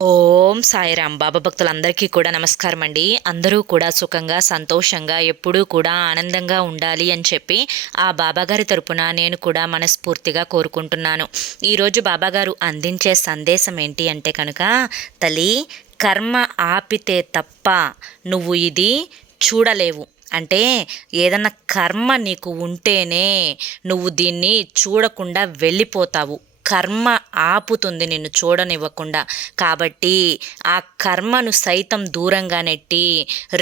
ఓం సాయిరాం. బాబా భక్తులందరికీ కూడా నమస్కారం అండి. అందరూ కూడా సుఖంగా సంతోషంగా ఎప్పుడూ కూడా ఆనందంగా ఉండాలి అని చెప్పి ఆ బాబాగారి తరపున నేను కూడా మనస్ఫూర్తిగా కోరుకుంటున్నాను. ఈరోజు బాబాగారు అందించే సందేశం ఏంటి అంటే కనుక, తల్లి, కర్మ ఆపితే తప్ప నువ్వు ఇది చూడలేవు. అంటే ఏదన్నా కర్మ నీకు ఉంటేనే నువ్వు దీన్ని చూడకుండా వెళ్ళిపోతావు. కర్మ ఆపుతుంది నిన్ను చూడనివ్వకుండా. కాబట్టి ఆ కర్మను సైతం దూరంగా నెట్టి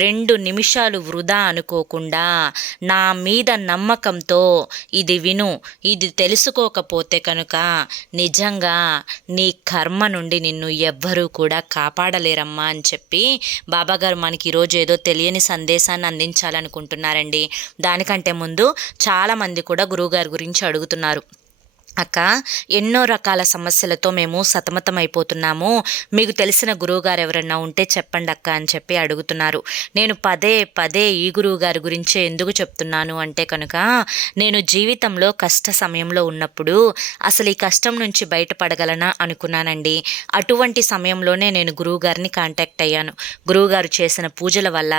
2 నిమిషాలు వృధా అనుకోకుండా నా మీద నమ్మకంతో ఇది విను. ఇది తెలుసుకోకపోతే కనుక నిజంగా నీ కర్మ నుండి నిన్ను ఎవ్వరూ కూడా కాపాడలేరమ్మా అని చెప్పి బాబాగారు మనకి ఈరోజు ఏదో తెలియని సందేశాన్ని అందించాలనుకుంటున్నారండి. దానికంటే ముందు చాలామంది కూడా గురువుగారి గురించి అడుగుతున్నారు. అక్క, ఎన్నో రకాల సమస్యలతో మేము సతమతమైపోతున్నాము, మీకు తెలిసిన గురువుగారు ఎవరన్నా ఉంటే చెప్పండి అక్క అని చెప్పి అడుగుతున్నారు. నేను పదే పదే ఈ గురువుగారి గురించే ఎందుకు చెప్తున్నాను అంటే కనుక, నేను జీవితంలో కష్ట సమయంలో ఉన్నప్పుడు అసలు ఈ కష్టం నుంచి బయటపడగలనా అనుకున్నానండి. అటువంటి సమయంలోనే నేను గురువుగారిని కాంటాక్ట్ అయ్యాను. గురువుగారు చేసిన పూజల వల్ల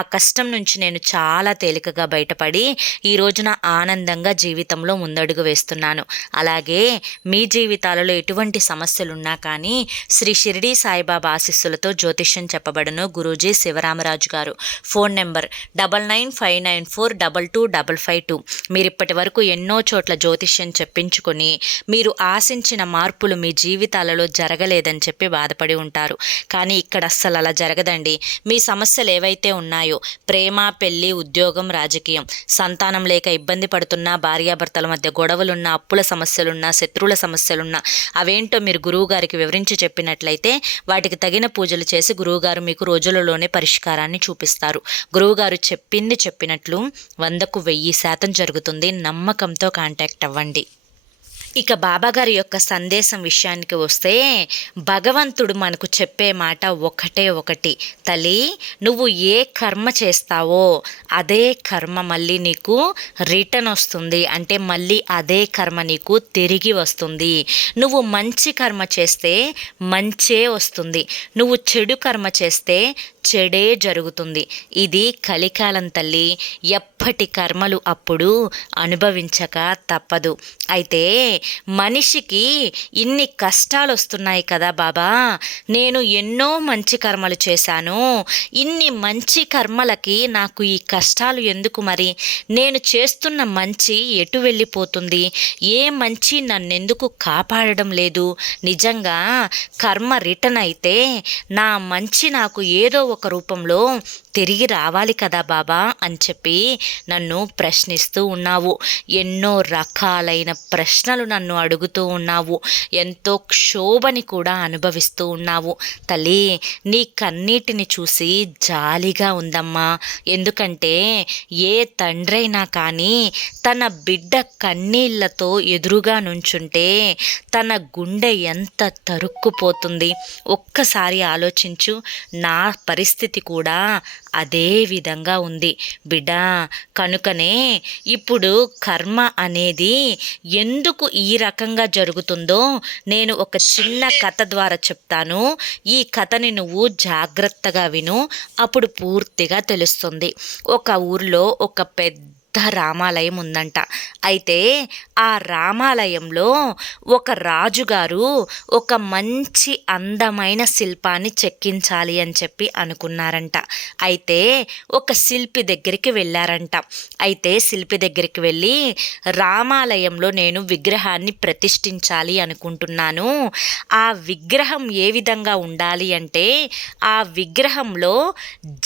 ఆ కష్టం నుంచి నేను చాలా తేలికగా బయటపడి ఈ రోజున ఆనందంగా జీవితంలో ముందడుగు వేస్తున్నాను. అలాగే మీ జీవితాలలో ఎటువంటి సమస్యలున్నా కానీ శ్రీ షిరిడి సాయిబాబా ఆశీస్సులతో జ్యోతిష్యం చెప్పబడును. గురూజీ శివరామరాజు గారు. Phone number 9959422552. మీరు ఇప్పటి వరకు ఎన్నో చోట్ల జ్యోతిష్యం చెప్పించుకొని మీరు ఆశించిన మార్పులు మీ జీవితాలలో జరగలేదని చెప్పి బాధపడి ఉంటారు. కానీ ఇక్కడ అస్సలు అలా జరగదండి. మీ సమస్యలు ఏవైతే ఉన్నాయో, ప్రేమ, పెళ్లి, ఉద్యోగం, రాజకీయం, సంతానం లేక ఇబ్బంది పడుతున్నా, భార్యాభర్తల మధ్య గొడవలున్నా, అప్పుల సమస్యలున్నా, శత్రువుల సమస్యలున్నా, అవేంటో మీరు గురువుగారికి వివరించి చెప్పినట్లయితే వాటికి తగిన పూజలు చేసి గురువుగారు మీకు రోజులలోనే పరిష్కారాన్ని చూపిస్తారు. గురువుగారు చెప్పింది చెప్పినట్లు 100కు 1000% జరుగుతుంది. నమ్మకంతో కాంటాక్ట్ అవ్వండి. ఇక బాబాగారి యొక్క సందేశం విషయానికి వస్తే, భగవంతుడు మనకు చెప్పే మాట ఒకటే ఒకటి, తల్లి, నువ్వు ఏ కర్మ చేస్తావో అదే కర్మ మళ్ళీ నీకు రిటర్న్ వస్తుంది. అంటే మళ్ళీ అదే కర్మ నీకు తిరిగి వస్తుంది. నువ్వు మంచి కర్మ చేస్తే మంచే వస్తుంది, నువ్వు చెడు కర్మ చేస్తే చెడే జరుగుతుంది. ఇది కలికాలం తల్లి. ఎప్పటి కర్మలు అప్పుడు అనుభవించక తప్పదు. అయితే మనిషికి ఇన్ని కష్టాలు వస్తున్నాయి కదా బాబా, నేను ఎన్నో మంచి కర్మలు చేశాను, ఇన్ని మంచి కర్మలకి నాకు ఈ కష్టాలు ఎందుకు? మరి నేను చేస్తున్న మంచి ఎటు వెళ్ళిపోతుంది? ఏ మంచి నన్నెందుకు కాపాడడం లేదు? నిజంగా కర్మ రిటర్న్ అయితే నా మంచి నాకు ఏదో ఒక రూపంలో తిరిగి రావాలి కదా బాబా అని చెప్పి నన్ను ప్రశ్నిస్తూ ఉన్నావు. ఎన్నో రకాలైన ప్రశ్నలు నన్ను అడుగుతూ ఉన్నావు. ఎంతో క్షోభని కూడా అనుభవిస్తూ ఉన్నావు. తల్లి, నీ కన్నీటిని చూసి జాలిగా ఉందమ్మా. ఎందుకంటే ఏ తండ్రైనా కానీ తన బిడ్డ కన్నీళ్లతో ఎదురుగా నుంచుంటే తన గుండె ఎంత తరుక్కుపోతుంది. ఒక్కసారి ఆలోచించు. నా పరిస్థితి కూడా అదే విధంగా ఉంది బిడ్డ. కనుకనే ఇప్పుడు కర్మ అనేది ఎందుకు ఈ రకంగా జరుగుతుందో నేను ఒక చిన్న కథ ద్వారా చెప్తాను. ఈ కథని నువ్వు జాగ్రత్తగా విను, అప్పుడు పూర్తిగా తెలుస్తుంది. ఒక ఊరిలో ఒక పెద్ద రామాలయం ఉందంట. అయితే ఆ రామాలయంలో ఒక రాజుగారు ఒక మంచి అందమైన శిల్పాన్ని చెక్కించాలి అని చెప్పి అనుకున్నారంట. అయితే ఒక శిల్పి దగ్గరికి వెళ్ళారంట. అయితే శిల్పి దగ్గరికి వెళ్ళి, రామాలయంలో నేను విగ్రహాన్ని ప్రతిష్ఠించాలి అనుకుంటున్నాను, ఆ విగ్రహం ఏ విధంగా ఉండాలి అంటే ఆ విగ్రహంలో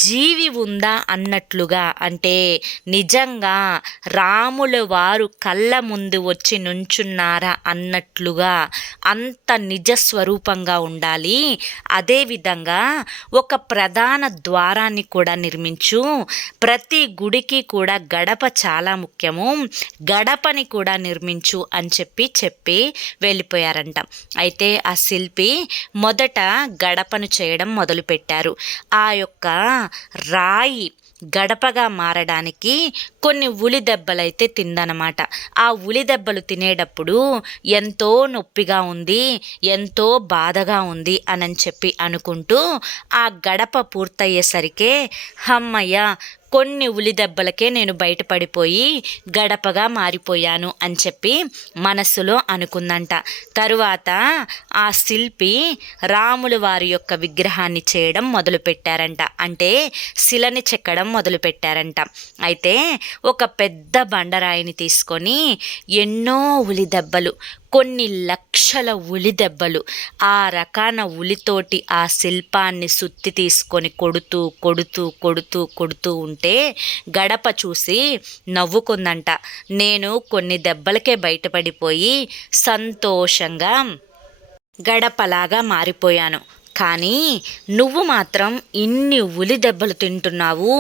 జీవి ఉందా అన్నట్లుగా, అంటే నిజంగా రాముల వారు కళ్ళ ముందు వచ్చి నుంచున్నారా అన్నట్లుగా అంత నిజస్వరూపంగా ఉండాలి. అదేవిధంగా ఒక ప్రధాన ద్వారాన్ని కూడా నిర్మించు. ప్రతి గుడికి కూడా గడప చాలా ముఖ్యము, గడపని కూడా నిర్మించు అని చెప్పి వెళ్ళిపోయారంట. అయితే ఆ శిల్పి మొదట గడపను చేయడం మొదలుపెట్టారు. ఆ యొక్క రాయి గడపగా మారడానికి కొన్ని ఉలి దెబ్బలైతే తిందనమాట. ఆ ఉలి దెబ్బలు తినేటప్పుడు ఎంతో నొప్పిగా ఉంది, ఎంతో బాధగా ఉంది అని చెప్పి అనుకుంటూ ఆ గడప పూర్తయ్యేసరికే హమ్మయ్య, కొన్ని ఉలి దెబ్బలకే నేను బయటపడిపోయి గడపగా మారిపోయాను అని చెప్పి మనస్సులో అనుకుందంట. తరువాత ఆ శిల్పి రాముల వారి యొక్క విగ్రహాన్ని చేయడం మొదలుపెట్టారంట. అంటే శిలని చెక్కడం మొదలుపెట్టారంట. అయితే ఒక పెద్ద బండరాయిని తీసుకొని ఎన్నో ఉలి దెబ్బలు, కొన్ని లక్షల ఉలి దెబ్బలు, ఆ రకాన ఉలితోటి ఆ శిల్పాన్ని సుత్తి తీసుకొని కొడుతూ కొడుతూ కొడుతూ కొడుతూ ఉంటే గడప చూసి నవ్వుకుందంట. నేను కొన్ని దెబ్బలకే బయటపడిపోయి సంతోషంగా గడపలాగా మారిపోయాను, కానీ నువ్వు మాత్రం ఇన్ని ఉలి దెబ్బలు తింటున్నావు,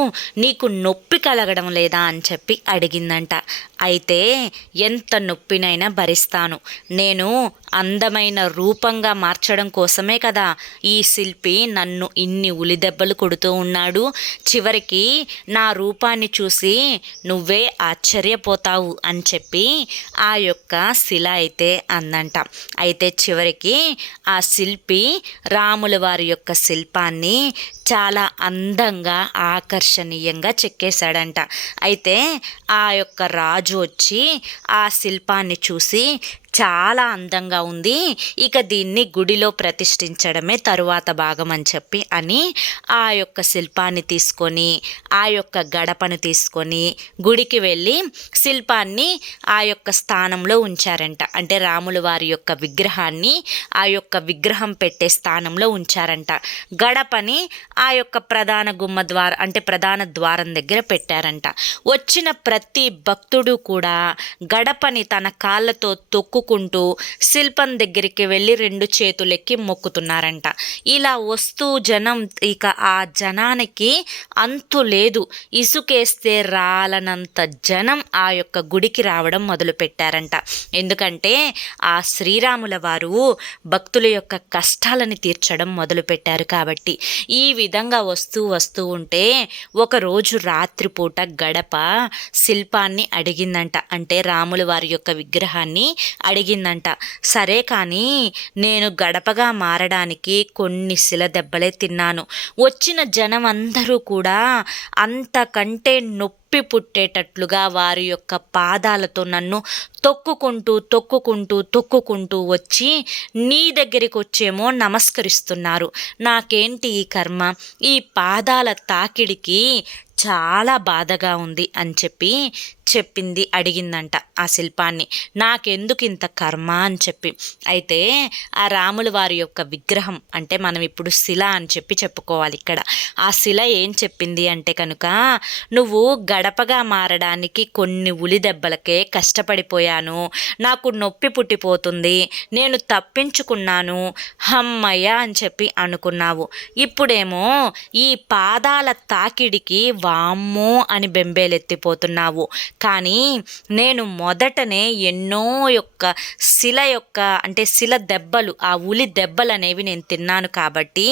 నీకు నొప్పి కలగడం లేదా అని చెప్పి అడిగిందంట. అయితే ఎంత నొప్పినైనా భరిస్తాను, నేను అందమైన రూపంగా మార్చడం కోసమే కదా ఈ శిల్పి నన్ను ఇన్ని ఉలి దెబ్బలు కొడుతూ ఉన్నాడు. చివరికి నా రూపాన్ని చూసి నువ్వే ఆశ్చర్యపోతావు అని చెప్పి ఆ యొక్క శిల అయితే అందంట. అయితే చివరికి ఆ శిల్పి రాముల వారి యొక్క శిల్పాన్ని చాలా అందంగా ఆకర్షణీయంగా చెక్కేశాడంట. అయితే ఆ యొక్క రాజు వచ్చి ఆ శిల్పాన్ని చూసి చాలా అందంగా ఉంది, ఇక దీన్ని గుడిలో ప్రతిష్ఠించడమే తరువాత భాగం అని చెప్పి అని ఆ యొక్క శిల్పాన్ని తీసుకొని ఆ యొక్క గడపను తీసుకొని గుడికి వెళ్ళి శిల్పాన్ని ఆ యొక్క స్థానంలో ఉంచారంట. అంటే రాముల వారి యొక్క విగ్రహాన్ని ఆ యొక్క విగ్రహం పెట్టే స్థానంలో ఉంచారంట. గడపని ఆ యొక్క ప్రధాన గుమ్మ ద్వారం అంటే ప్రధాన ద్వారం దగ్గర పెట్టారంట. వచ్చిన ప్రతి భక్తుడు కూడా గడపని తన కాళ్ళతో తొక్కుకుంటూ శిల్పం దగ్గరికి వెళ్ళి 2 చేతులెక్కి మొక్కుతున్నారంట. ఇలా వస్తూ జనం, ఇక ఆ జనానికి అంతు లేదు, ఇసుకేస్తే రాలనంత జనం ఆ యొక్క గుడికి రావడం మొదలుపెట్టారంట. ఎందుకంటే ఆ శ్రీరాముల వారు భక్తుల యొక్క కష్టాలను తీర్చడం మొదలుపెట్టారు కాబట్టి. ఈ విధంగా వస్తూ వస్తూ ఉంటే ఒకరోజు రాత్రిపూట గడప శిల్పాన్ని అడిగిందంట. అంటే రాముల వారి యొక్క విగ్రహాన్ని అడిగిందంట. సరే కానీ నేను గడపగా మారడానికి కొన్ని శిల దెబ్బలే తిన్నాను, వచ్చిన జనం అందరూ కూడా అంతకంటే నొప్పి పుట్టేటట్లుగా వారి యొక్క పాదాలతో నన్ను తొక్కుకుంటూ తొక్కుకుంటూ తొక్కుకుంటూ వచ్చి నీ దగ్గరికి వచ్చేమో నమస్కరిస్తున్నారు, నాకేంటి ఈ కర్మ, ఈ పాదాల తాకిడికి చాలా బాధగా ఉంది అని చెప్పి అడిగిందంట ఆ శిల్పాన్ని. నాకెందుకు ఇంత కర్మ అని చెప్పి. అయితే ఆ రాముల వారి యొక్క విగ్రహం అంటే మనం ఇప్పుడు శిల అని చెప్పి చెప్పుకోవాలి ఇక్కడ. ఆ శిల ఏం చెప్పింది అంటే కనుక, నువ్వు గడపగా మారడానికి కొన్ని ఉలి దెబ్బలకే కష్టపడిపోయాను, నాకు నొప్పి పుట్టిపోతుంది, నేను తప్పించుకున్నాను, హమ్మయ్య అని చెప్పి అనుకున్నావు. ఇప్పుడేమో ఈ పాదాల తాకిడికి వామ్మో అని బెంబేలెత్తిపోతున్నావు. కానీ నేను మొదటనే ఎన్నో శిల దెబ్బలు, ఆ ఉలి దెబ్బలు అనేవి నేను తిన్నాను కాబట్టి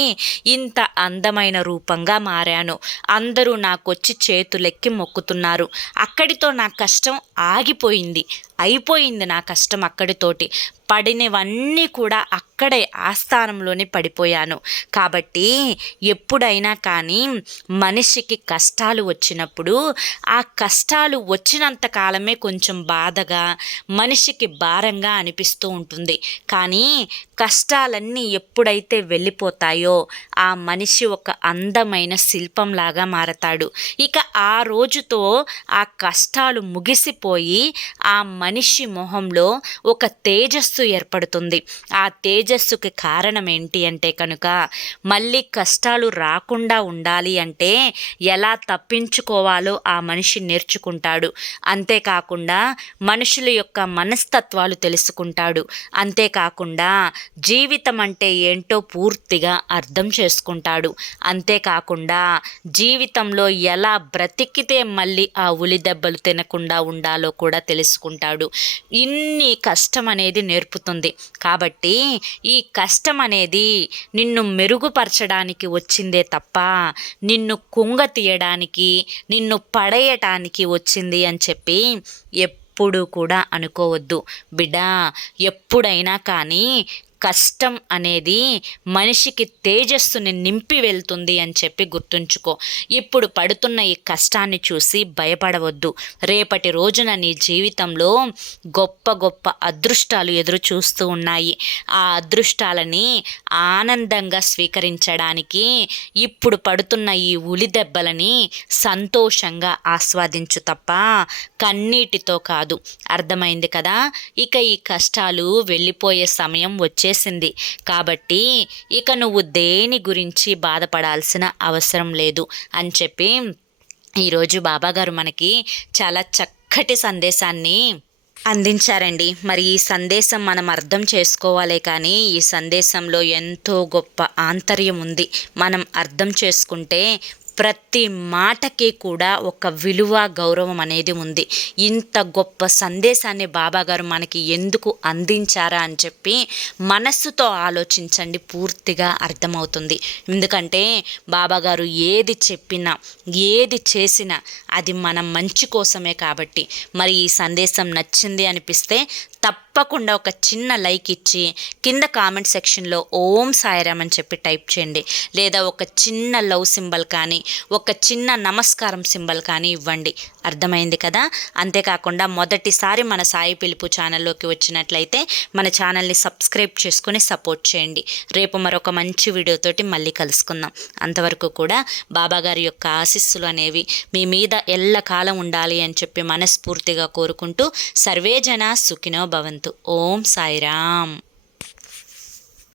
ఇంత అందమైన రూపంగా మారాను, అందరూ నాకొచ్చి చేతులెక్కి మొక్కుతున్నారు. అక్కడితో నా కష్టం ఆగిపోయింది, అయిపోయింది నా కష్టం అక్కడితోటి. పడినవన్నీ కూడా అక్కడే ఆ స్థానంలోనే పడిపోయాను. కాబట్టి ఎప్పుడైనా కానీ మనిషికి కష్టాలు వచ్చినప్పుడు ఆ కష్టాలు వచ్చినంత కాలమే కొంచెం బాధగా, మనిషికి భారంగా అనిపిస్తూ ఉంటుంది. కానీ కష్టాలన్నీ ఎప్పుడైతే వెళ్ళిపోతాయో ఆ మనిషి ఒక అందమైన శిల్పంలాగా మారతాడు. ఇక ఆ రోజుతో ఆ కష్టాలు ముగిసిపోయి ఆ మనిషి మొహంలో ఒక తేజస్సు ఏర్పడుతుంది. ఆ తేజస్సుకి కారణం ఏంటి అంటే కనుక, మళ్ళీ కష్టాలు రాకుండా ఉండాలి అంటే ఎలా తప్పించుకోవాలో ఆ మనిషి నేర్చుకుంటాడు. అంతేకాకుండా మనుషుల యొక్క మనస్తత్వాలు తెలుసుకుంటాడు. అంతేకాకుండా జీవితం అంటే ఏంటో పూర్తిగా అర్థం చేసుకుంటాడు. అంతేకాకుండా జీవితంలో ఎలా బ్రతికితే మళ్ళీ ఆ ఉలి దెబ్బలు తినకుండా ఉండాలో కూడా తెలుసుకుంటాడు. దేవుడు. ఇన్ని కష్టం అనేది నేర్పుతుంది. కాబట్టి ఈ కష్టం అనేది నిన్ను మెరుగుపరచడానికి వచ్చిందే తప్ప నిన్ను కుంగ తీయడానికి, నిన్ను పడేయటానికి వచ్చింది అని చెప్పి ఎప్పుడు కూడా అనుకోవద్దు బిడ్డా. ఎప్పుడైనా కానీ కష్టం అనేది మనిషికి తేజస్సుని నింపి వెళ్తుంది అని చెప్పి గుర్తుంచుకో. ఇప్పుడు పడుతున్న ఈ కష్టాన్ని చూసి భయపడవద్దు. రేపటి రోజున నీ జీవితంలో గొప్ప గొప్ప అదృష్టాలు ఎదురు చూస్తూ ఉన్నాయి. ఆ అదృష్టాలని ఆనందంగా స్వీకరించడానికి ఇప్పుడు పడుతున్న ఈ ఉలి దెబ్బలని సంతోషంగా ఆస్వాదించు తప్ప కన్నీటితో కాదు. అర్థమైంది కదా? ఇక ఈ కష్టాలు వెళ్ళిపోయే సమయం వచ్చేసింది. కాబట్టి ఇక నువ్వు దేని గురించి బాధపడాల్సిన అవసరం లేదు అని చెప్పి ఈరోజు బాబాగారు మనకి చాలా చక్కటి సందేశాన్ని అందించారండి. మరి ఈ సందేశం మనం అర్థం చేసుకోవాలే కానీ ఈ సందేశంలో ఎంతో గొప్ప ఆంతర్యం ఉంది. మనం అర్థం చేసుకుంటే ప్రతి మాటకి కూడా ఒక విలువ, గౌరవం అనేది ఉంది. ఇంత గొప్ప సందేశాన్ని బాబాగారు మనకి ఎందుకు అందించారా అని చెప్పి మనస్సుతో ఆలోచించండి, పూర్తిగా అర్థమవుతుంది. ఎందుకంటే బాబాగారు ఏది చెప్పినా, ఏది చేసినా అది మన మంచి కోసమే. కాబట్టి మరి ఈ సందేశం నచ్చింది అనిపిస్తే తప్పకుండా ఒక చిన్న లైక్ ఇచ్చి కింద కామెంట్ సెక్షన్లో ఓం సాయిరామ్ అని చెప్పి టైప్ చేయండి. లేదా ఒక చిన్న లవ్ సింబల్ కానీ, ఒక చిన్న నమస్కారం సింబల్ కానీ ఇవ్వండి. అర్థమైంది కదా? అంతేకాకుండా మొదటిసారి మన సాయి పిలుపు ఛానల్లోకి వచ్చినట్లయితే మన ఛానల్ని సబ్స్క్రైబ్ చేసుకుని సపోర్ట్ చేయండి. రేపు మరొక మంచి వీడియోతోటి మళ్ళీ కలుసుకుందాం. అంతవరకు కూడా బాబాగారి యొక్క ఆశీస్సులు అనేవి మీ మీద ఎల్లకాలం ఉండాలి అని చెప్పి మనస్ఫూర్తిగా కోరుకుంటూ సర్వే జన సుఖినో భవంతు. ఓం సాయిరామ్.